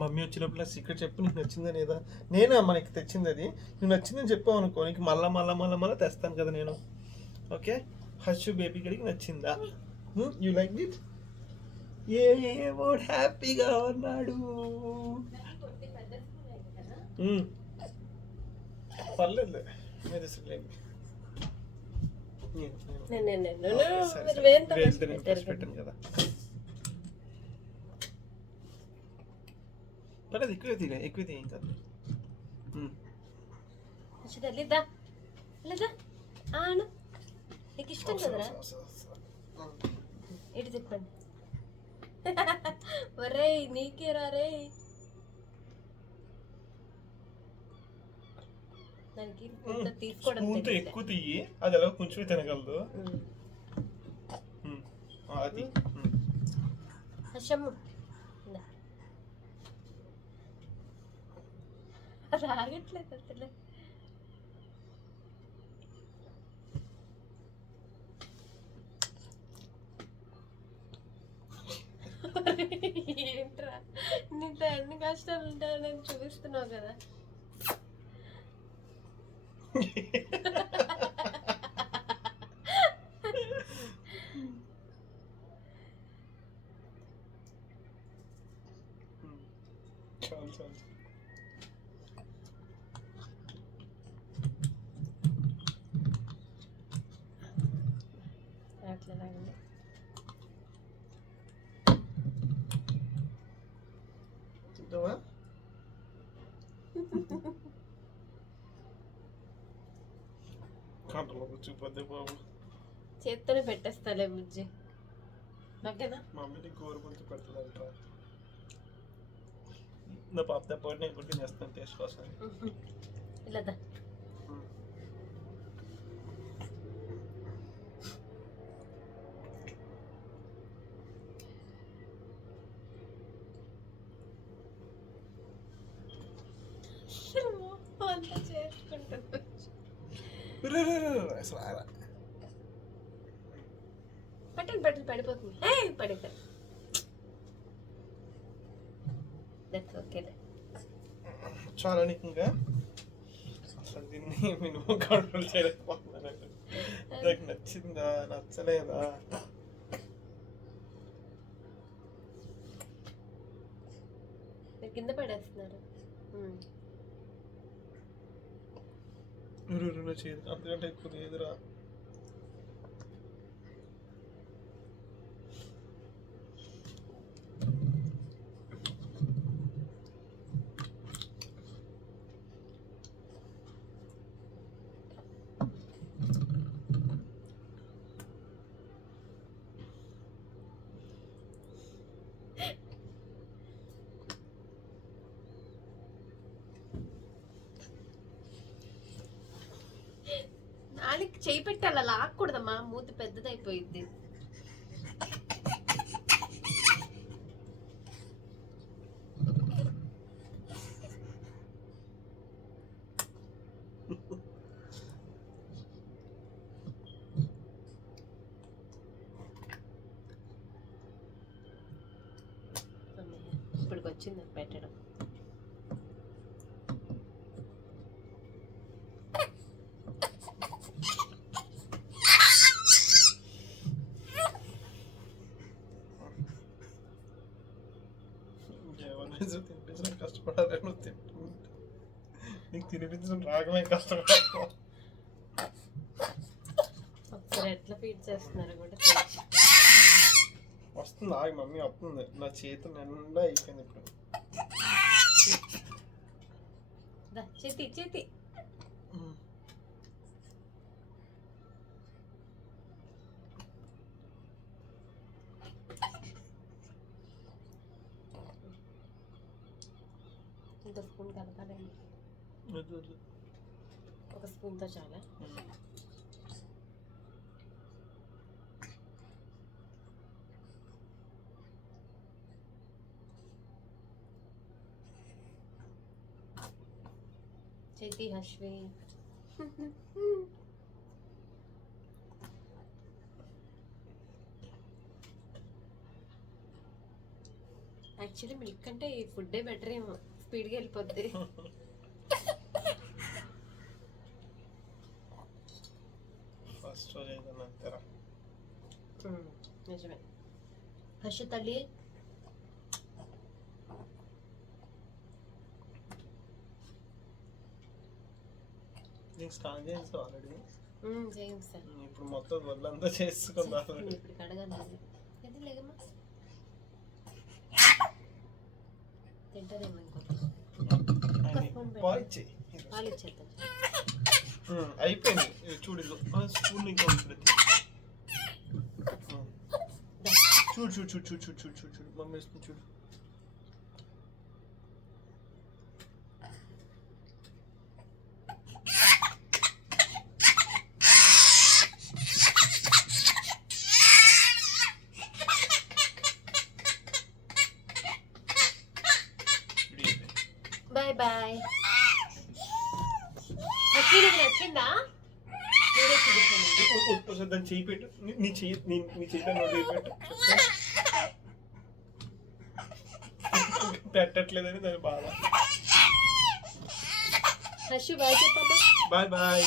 Mummy వచ్చినప్పుడు నా secret చెప్పు, నీకు నచ్చిందా లేదా. నేనా మనకి తెచ్చింది అది, నువ్వు నచ్చిందని చెప్పావు అనుకో, నీకు మళ్ళా తెస్తాను కదా నేను. ఓకే, హర్షు బేబీ గడికి నచ్చిందా? You like it? ఏమో హ్యాపీగా ఉన్నాడు. పర్లేదు, మీరు పెట్టాను కదా. పర్లేదు, ఎక్కువ ఏం కాదు. నీకు ఇష్టం కదరా? ఇటు తిప్పండి. ఒరే నీకే రే. దానికి తీసుకోవడం ఎక్కువ తీయి, అది ఎలా కొంచెం తినగలదు. అది హర్షమ్మ రాగట్లేదు అసలు. ఏంట్రా నీతో ఎన్ని కష్టాలు ఉంటాయని చూపిస్తున్నావు కదా. అట్లా చేత్తోనే పెట్టేస్తాలే బుజ్జి. ఓకేనా? మమ్మీని గోరు గురించి పెడుతుందంట. నా పాపతో పాటు నేను కూడా తినేస్తాను టేస్ట్ కోసం. ఇలా అంతా చేసుకుంటుంది. పట్టండి పడిపోతుంది. పడిపోయి చాలా ఇంకా అసలు దీన్ని మినిమం కంట్రోల్ చేయలేకపోతున్నాను. నాకు నచ్చిందా నచ్చలేదా? కింద పడేస్తున్నారు. చేయదు, అంతకంటే ఎక్కువ లేదురా. నాలుగు చేయి పెట్టి అలా లాక్కూడదమ్మా, మూతి పెద్దదైపోయింది. ఇప్పటికి వచ్చింది పెట్టడం. తినిపించడం కష్టపడాలి, నువ్వు నీకు తినిపించడం రాగమే కష్టపడ. ఒకసారి ఎట్లా ఫీడ్ చేస్తున్నారు కూడా వస్తుంది. ఆగి మమ్మీ వస్తుంది. నా చేతి నిండా అయిపోయింది ఇప్పుడు. చేతి ఇంత స్పూన్ కలపాలండి. ఒక స్పూన్తో చాలా. చేతి హర్షవి యాక్చువల్లీ మిల్క్ అంటే ఈ ఫుడ్డే బెటర్ ఏమో, స్పీడ్గా వెళ్ళిపోద్ది. ఫస్ట్ రోజు ఏదన్నా అంతేరా. నిజమే. హర్ష తల్లి నీకు స్నానం చేసి ఆల్రెడీ చేయండి సార్. ఇప్పుడు మొత్తం వడ్లంతా చేసుకుందా ఇప్పుడు కడగాలి. ఇది లేదమ్మా, తింటారేమో పాలిచ్చేయి. పాలు ఇచ్చేద్దాం. అయిపోయింది. ఇది చూడు, స్పూన్ ఇంకా ఉంటుంది. చూడు చూడు చూడు చూడు చూడు చూడు చూడు చూడు మమ్మీ వేస్తుంది చూడు. Bye bye. నీకు నచ్చిందా? నేనే చూపించాను. దాన్ని చెయ్యి పెట్టు. నీ చెయ్యి నోటి పెట్టు. పెట్టట్లేదని దాని బాధ. హర్షు బాయ్ చెప్పమ్మా. Bye bye.